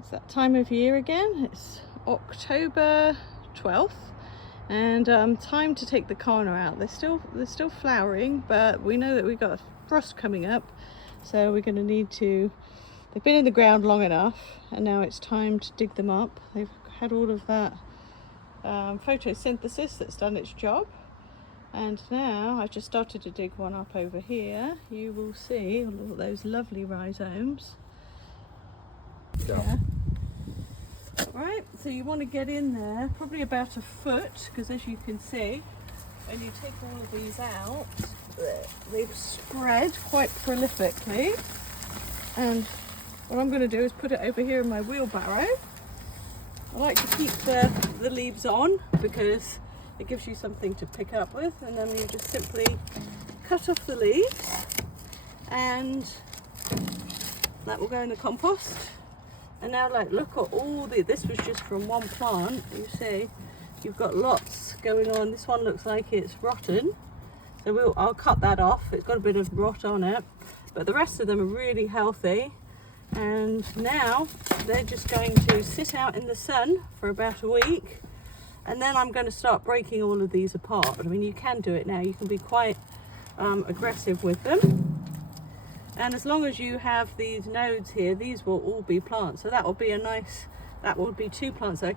It's that time of year again. It's October 12th and time to take the Canna out. They're still flowering, but we know that we've got a frost coming up, so we're going to need to, they've been in the ground long enough and now it's time to dig them up. They've had all of that photosynthesis that's done its job, and now I've just started to dig one up over here. You will see all those lovely rhizomes. Yeah. Right, so you want to get in there probably about a foot, because as you can see, when you take all of these out, they've spread quite prolifically. And what I'm going to do is put it over here in my wheelbarrow. I like to keep the leaves on because it gives you something to pick up with, and then you just simply cut off the leaves and that will go in the compost. And now, like, look at all this was just from one plant. You see you've got lots going on. This one looks like it's rotten, so I'll cut that off. It's got a bit of rot on it, but the rest of them are really healthy. And now they're just going to sit out in the sun for about a week, and then I'm going to start breaking all of these apart. I mean, you can do it now. You can be quite aggressive with them, and as long as you have these nodes here, these will all be plants. So that will be that will be 2 plants. I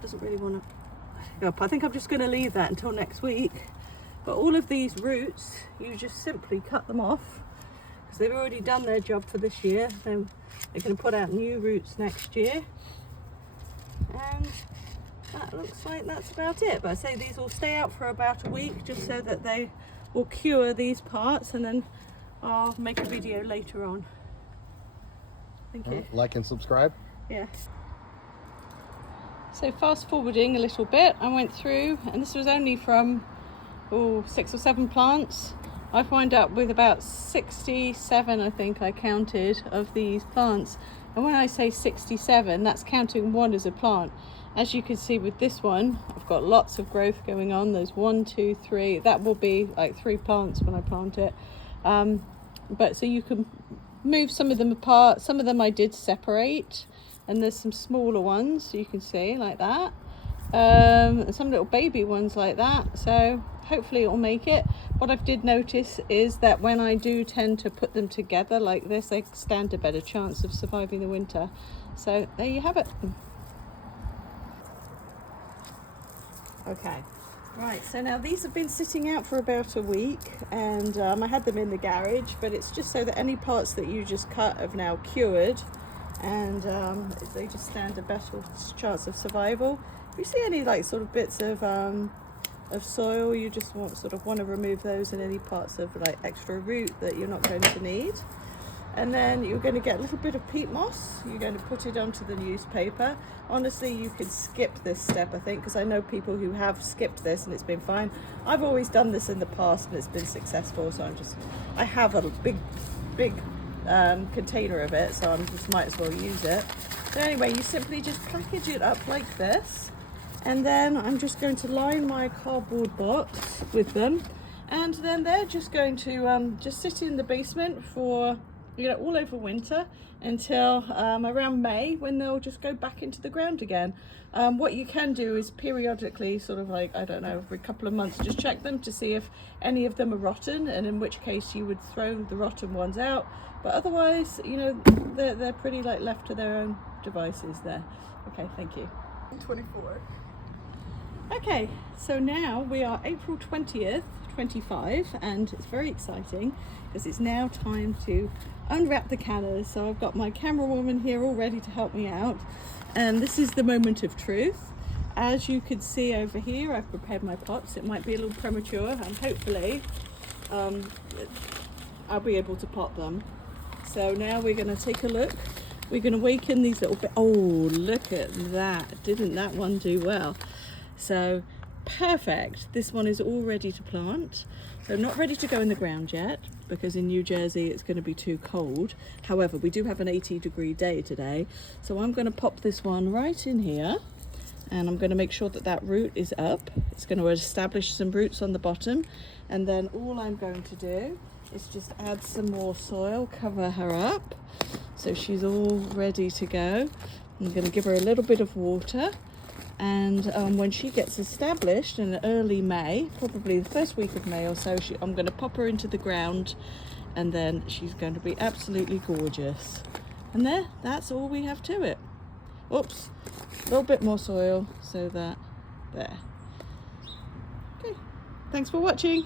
doesn't really want to go up. I think I'm just going to leave that until next week. But all of these roots, you just simply cut them off, because they've already done their job for this year. So they're going to put out new roots next year, and that looks like that's about it. But I say these will stay out for about a week, just so that they will cure these parts, and then I'll make a video later on. Thank you. Like and subscribe. Yeah. So fast forwarding a little bit, I went through, and this was only from 6 or 7 plants. I've wound up with about 67, I think I counted, of these plants. And when I say 67, that's counting one as a plant. As you can see with this one, I've got lots of growth going on. There's 1, 2, 3. That will be like 3 plants when I plant it. But so you can move some of them apart. Some of them I did separate, and there's some smaller ones you can see like that. And some little baby ones like that. So hopefully it will make it. What I did notice is that when I do tend to put them together like this, they stand a better chance of surviving the winter. So there you have it. Okay, right, so now these have been sitting out for about a week, and I had them in the garage, but it's just so that any parts that you just cut have now cured, and they just stand a better chance of survival. If you see any like sort of bits of soil, you just want to remove those, and any parts of like extra root that you're not going to need. And then you're going to get a little bit of peat moss. You're going to put it onto the newspaper. Honestly, you could skip this step, I think, because I know people who have skipped this and it's been fine. I've always done this in the past and it's been successful, so I have a big container of it, so I just might as well use it. So anyway, you simply just package it up like this, and then I'm just going to line my cardboard box with them, and then they're just going to just sit in the basement for all over winter until around May, when they'll just go back into the ground again. What you can do is periodically, sort of like, I don't know, every couple of months, just check them to see if any of them are rotten, and in which case you would throw the rotten ones out. But otherwise, they're pretty like left to their own devices there. Okay, thank you. 24. Okay, so now we are April 20th, 25, and it's very exciting because it's now time to unwrap the cannas. So I've got my camera woman here all ready to help me out, and this is the moment of truth. As you can see over here, I've prepared my pots. It might be a little premature, and hopefully I'll be able to pot them. So now we're going to take a look. We're going to awaken these little bit. Oh, look at that. Didn't that one do well? So perfect. This one is all ready to plant. So not ready to go in the ground yet, because in New Jersey it's going to be too cold. However, we do have an 80-degree day today. So I'm going to pop this one right in here, and I'm going to make sure that that root is up. It's going to establish some roots on the bottom, and then all I'm going to do is just add some more soil, cover her up. So she's all ready to go. I'm going to give her a little bit of water, and when she gets established in early May, probably the first week of May or so, I'm going to pop her into the ground, and then she's going to be absolutely gorgeous. And that's all we have to it. Oops, a little bit more soil so that there. Okay, thanks for watching.